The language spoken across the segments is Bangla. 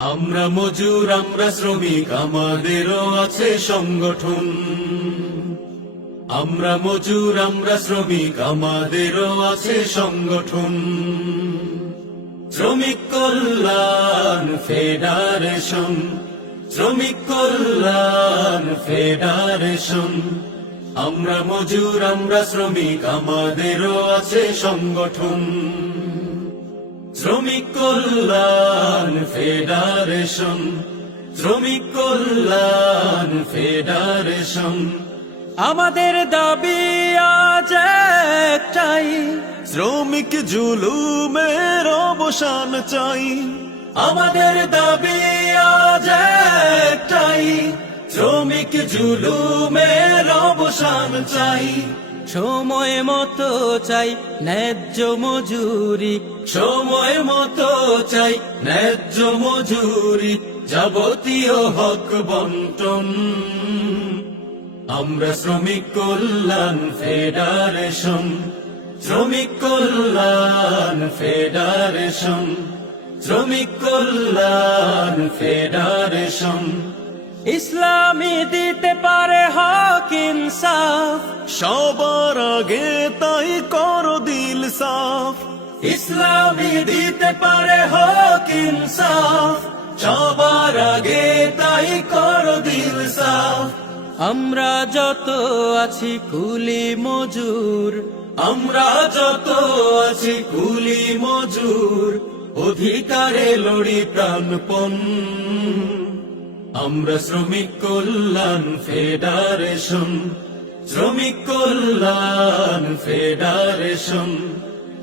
আমরা মজুর, আমরা শ্রমিক, আমাদেরও আছে সংগঠন। আমরা মজুর, আমরা শ্রমিক, আমাদেরও আছে সংগঠন। শ্রমিক কল্যাণ ফেডারেশন, শ্রমিক কল্যাণ ফেডারেশন। আমরা মজুর, আমরা শ্রমিক, আমাদেরও আছে সংগঠন। শ্রমিক কল্যাণ ফেডারেশন, শ্রমিক কল্যাণ ফেডারেশন। আমাদের দাবি আজ একটাই, শ্রমিক জুলুমের অবসান চাই। আমাদের দাবি আজ একটাই, শ্রমিক জুলুমের অবসান চাই। সময় মতো চাই ন্যায্য মজুরি, সময় মতো চাই ন্যায্য মজুরি, যাবতীয় হক বন্টন। আমরা শ্রমিক কল্যাণ ফেডারেশন, শ্রমিক কল্যাণ ফেডারেশন, শ্রমিক কল্যাণ ফেডারেশন। ইসলামী দিতে পারে হক ইনসাফ, সবার আগে তাই করো দিল সাফ। ইসলামী দিতে পারে হক ইনসাফ, সবার আগে তাই করো দিল সাফ। আমরা যত আছি কুলি মজুর, আমরা যত আছি কুলি মজুর, অধিকারে লড়ি প্রাণপণ। আমরা শ্রমিক কল্যাণ ফেডারেশন, শ্রমিক কল্যাণ ফেডারেশন,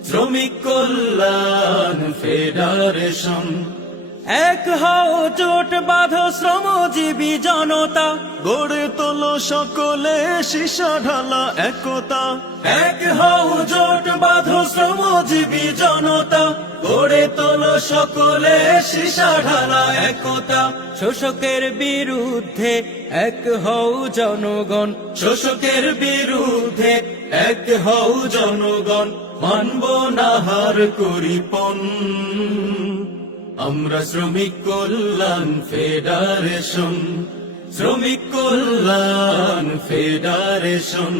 শ্রমিক কল্যাণ ফেডারেশন। এক হও জোট বাঁধো শ্রমজীবী জনতা, গড়ে তোলো সকলে সীসা ঢালা একতা। এক হও জোট বাঁধো শ্রমজীবী জনতা, গড়ে তোলো সকলে সীসা ঢালা একতা। শোষকের বিরুদ্ধে এক হও জনগণ, শোষকের বিরুদ্ধে এক হও জনগণ, মানব না হার করিপন। আমরা শ্রমিক কল্যাণ ফেডারেশন, শ্রমিক কল্যাণ ফেডারেশন,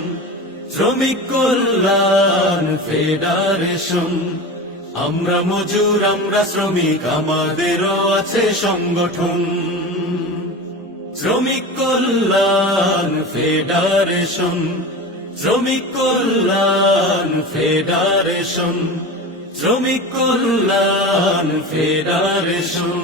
শ্রমিক কল্যাণ ফেডারেশন। আমরা মজুর, আমরা শ্রমিক, আমাদেরও আছে সংগঠন। শ্রমিক কল্যাণ ফেডারেশন, শ্রমিক কল্যাণ ফেডারেশন, শ্রমিক কল্যাণ ফেডারেশন।